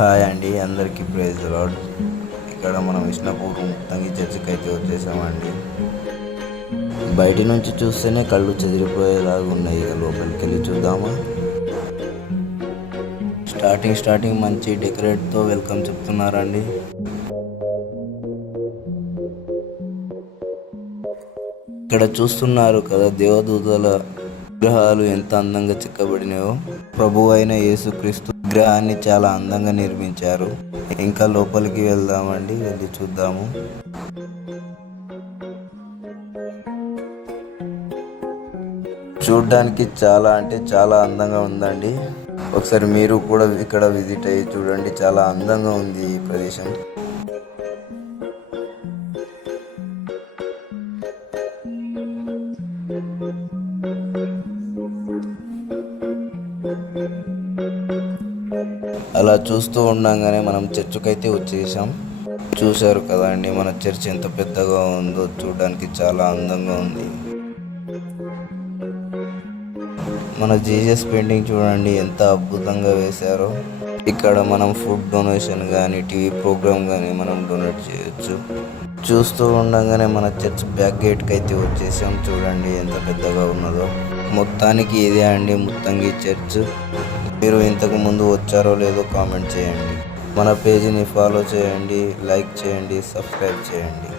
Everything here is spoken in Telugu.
హాయ్ అండి, అందరికీ ప్రైజ్ లార్డ్. ఇక్కడ మనం విష్ణుపూర్ ముత్తంగి చర్చికి అయితే వచ్చేసామండి. బయటి నుంచి చూస్తేనే కళ్ళు చెదిరిపోయేలాగా ఉన్నాయి. ఇక లోపలికి వెళ్ళి చూద్దామా. స్టార్టింగ్ మంచి డెకరేట్తో వెల్కమ్ చెప్తున్నారండి. ఇక్కడ చూస్తున్నారు కదా, దేవదూతల విగ్రహాలు ఎంత అందంగా చెక్కబడినాయో. ప్రభు అయిన యేసుక్రీస్తు విగ్రహాన్ని చాలా అందంగా నిర్మించారు. ఇంకా లోపలికి వెళ్దామండి, వెళ్ళి చూద్దాము. చూడ్డానికి చాలా అంటే చాలా అందంగా ఉందండి. ఒకసారి మీరు కూడా ఇక్కడ విజిట్ అయ్యి చూడండి, చాలా అందంగా ఉంది ఈ ప్రదేశం. అలా చూస్తూ ఉండగానే మనం చర్చికైతే వచ్చేసాం. చూశారు కదా అండి, మన చర్చ్ ఎంత పెద్దగా ఉందో. చూడడానికి చాలా అందంగా ఉంది. మన జీసస్ పెయింటింగ్ చూడండి ఎంత అద్భుతంగా వేశారో. ఇక్కడ మనం ఫుడ్ డొనేషన్ కానీ టీవీ ప్రోగ్రామ్ కానీ మనం డొనేట్ చేయొచ్చు. చూస్తూ ఉండగానే మన చర్చ్ బ్యాక్ గేట్కి అయితే వచ్చేసాం. చూడండి ఎంత పెద్దగా ఉన్నదో. మొత్తానికి ఇదే అండి ముత్తంగి చర్చ్. మీరు ఇంతకు ముందు వచ్చారో లేదో కామెంట్ చేయండి. మన పేజీని ఫాలో చేయండి, లైక్ చేయండి, సబ్స్క్రైబ్ చేయండి.